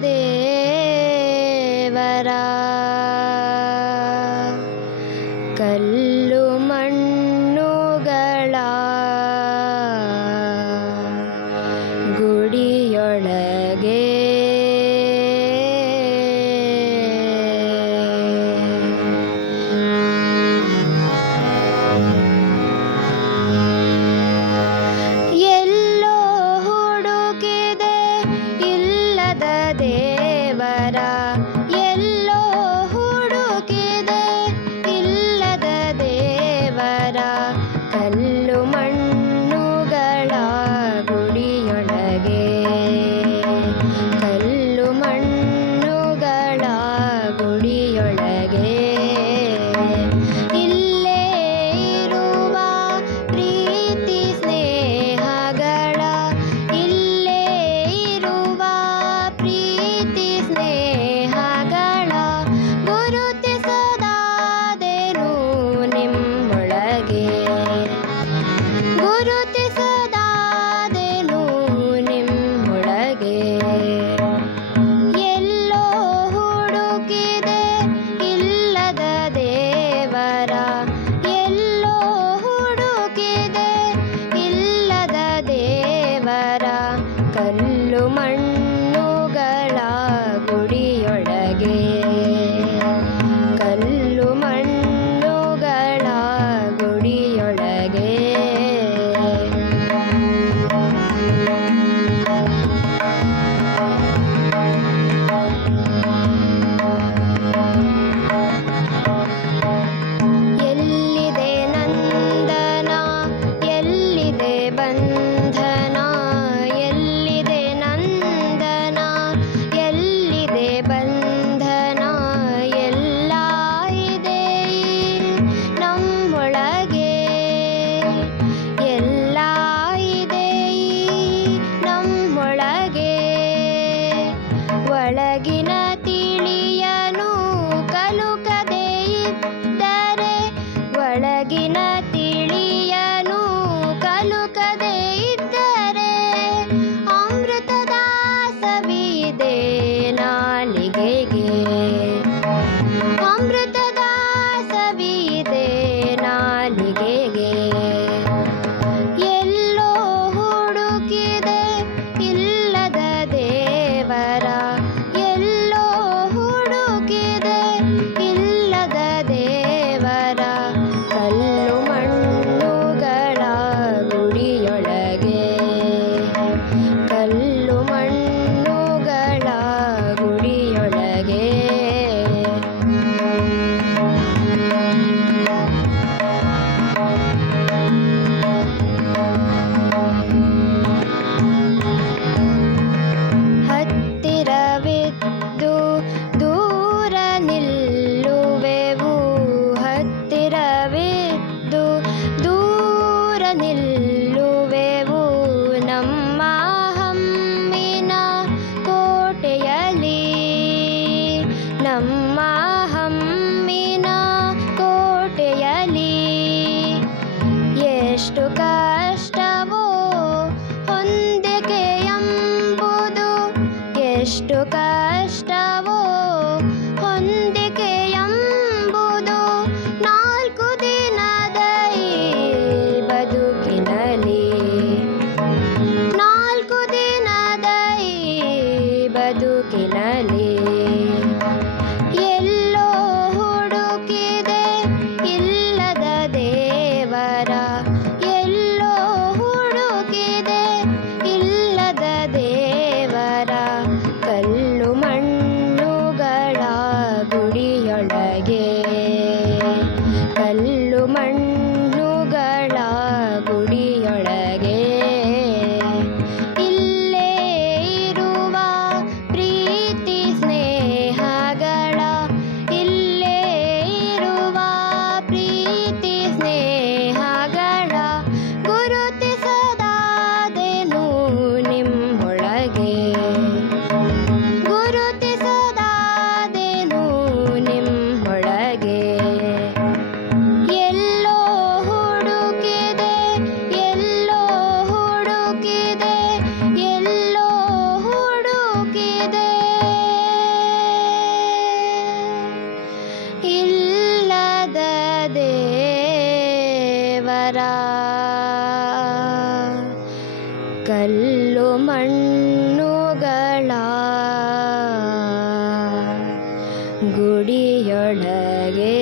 Devara. തല്ലുമൺ തുറന്നില്ലുവേ ಗುಡಿಯೊಳಗೆ